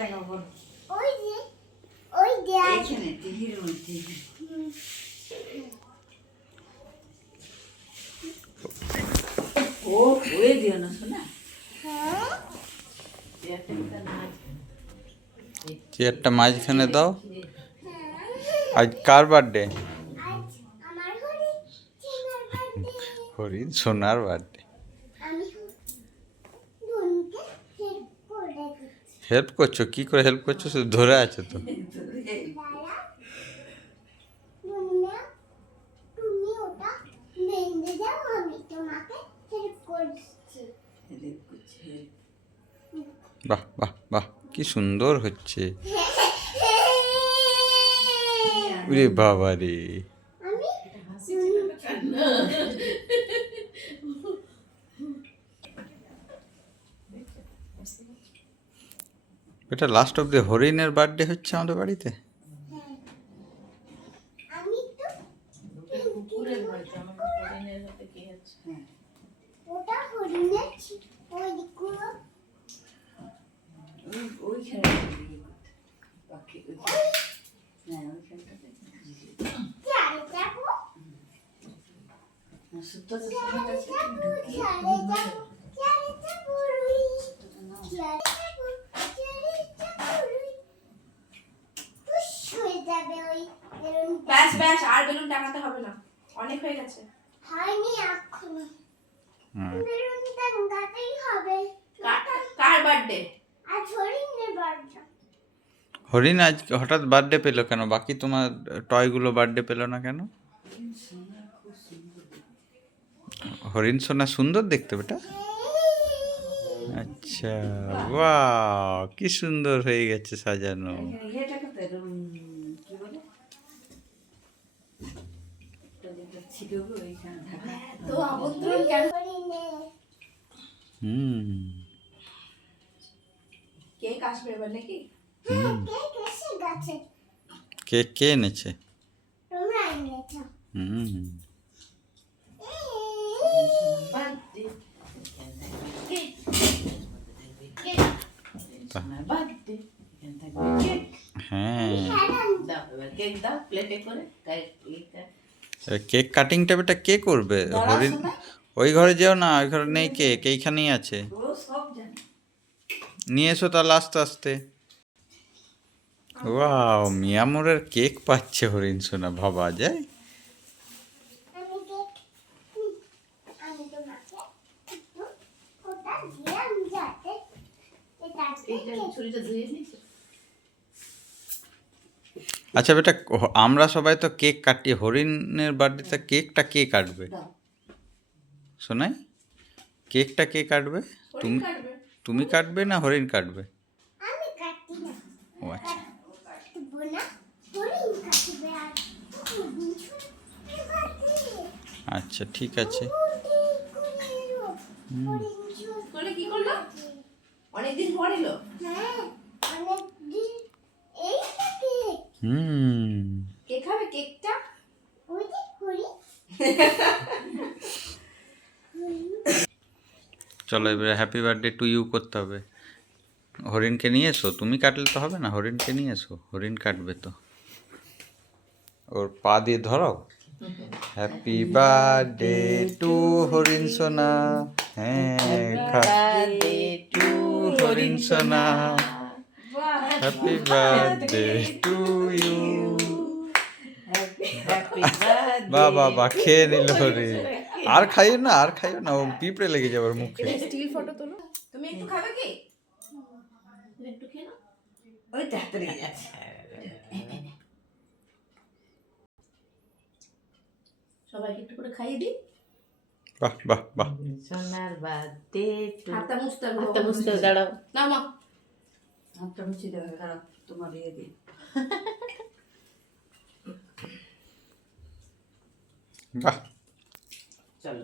টাকা বল ওই যে এইখানে টিভির মধ্যে ও হয়ে দিও না শোনা চেয়ারটা মাঝখানে দাও। আজ কার বার্থডে? আজ আমার হরি চিনার বার্থডে। হরিণ সোনার বার্থডে। আমি ধনুকে হেল্প করে দিচ্ছি। হেল্প করছো? কি করে হেল্প করছো? শুধু ধরে আছে তো। দাঁড়া মুন্না, তুমি ওটা বেঁধে দাও, আমি তোমাকে হেল্প করছি। বাহ বাহ বাহ, কি সুন্দর হচ্ছে। ওরে বাবা রে, আমি এটা লাস্ট অব দি হরিণের বার্থডে হচ্ছে আমাদের বাড়িতে। আমি তো ওটা হরিণের ওই দিকগুলো ওইখানে বাকি হ্যাঁ ওইখানটাতে চারে যাবো, সুতো তো চারে শোনা যাবো, চারে যাবো, চারে যাবো রুই, চারে যাবো, চারে যাবো রুই। হুশ হয়ে যাবে ওই বেলুনটা। ব্যাস ব্যাস, আর বেলুন টাঙাতে হবে না, অনেক হয়ে গেছে। হয়নি এখনো, হুম। বেলুনটা টাঙাতেই হবে। কার বার্থডে? আজ হরিণের বার্থডে। হরিণ আজ হঠাৎ বার্থডে পেলো কেন? বাকি তোমার টয়গুলো বার্থডে পেলো না কেন? হরিণ সোনা সুন্দর দেখতে বেটা। আচ্ছা, বাহ কি সুন্দর হয়ে গেছে সাজানো। ইয়েটা কোথায় কি বলে ছিল ওইখানে ঢাকা তো আমন্ত্রণ কেন? হরিণের হুম। কেক আসবে এবার নাকি? হ্যাঁ, কেক এসে গেছে। কে কে এনেছে? তোমরা এনেছো। হুম। বার্থডে বার্থডে এখানে থাকবে কেক হ্যাঁ, দাও এবার কেক দাও প্লেটে করে কেকটা কেক কাটিংটা বেটা কে করবে? দাঁড়াও হরিণ শোনা। ওই ঘরে যেও না, ওই ঘরে নেই কেক, এইখানেই আছে। ও সব জানে নিয়ে এসো তাহলে আস্তে আস্তে। ওয়াও, মিয়ামোরের কেক পাচ্ছে হরিণ সোনা, ভাবা যায়। আমি কেক আমি তোমাকে একটু ওটা দিলাম যাতে এটাতে এইটা কেক ছুরিটা ধুয়ে নিয়েছে। আচ্ছা বেটা, আমরা সবাই তো কেক কাটি, হরিণের বার্থডেতে কেকটা কে কাটবে? দাও শোনাই, কেকটা কে কাটবে? হরিণ তুমি কাটবে। তুমি কাটবে না হরিণ কাটবে? আমি কাটি না, ও আচ্ছা, কাটবো না, হরিণ কাটবে। আর হরিণ ছুঁড়ে বাঁধে। আচ্ছা ঠিক আছে। হরিণ ছুঁড়ে করে কি করলো? অনেকদিন পর এলো। হ্যাঁ, অনেকদিন এইটা কেক। হুম। কে খাবে কেকটা? ওই যে হরিণ। চলো এবারে হ্যাপি বার্থডে টু ইউ করতে হবে। হরিণকে নিয়ে এসো, তুমি কাটলে তো হবে না, হরিণকে নিয়ে এসো, হরিণ কাটবে তো। ওর পা দিয়ে ধরো। হ্যাপি বার্থডে টু হরিণ সোনা, হ্যাঁ বার্থডে টু হরিণ সোনা, happy birthday to you. Happy birthday বাহ বাহ বাহ, খেয়ে নিল হরিণ। আর খাইও না, আর খাইও না, ও পিঁপড়ে লেগে যাবে ওর মুখে। স্টিল ফটো তোলো। তুমি একটু খাবে কি? তুমি একটু খেয়ে নাও। ওই তাড়াতাড়ি যাচ্ছে সবাইকে একটু করে খাইয়ে দিই। বাহ বাহ বাহ। সোনার বার্থডে টু হাতটা মুছতে হবে। হাতটা মুছতে হবে, দাঁড়াও। না মা, হাতটা মুছে দেবে দাঁড়াও তোমার ইয়ে দিয়ে বাহ। চলো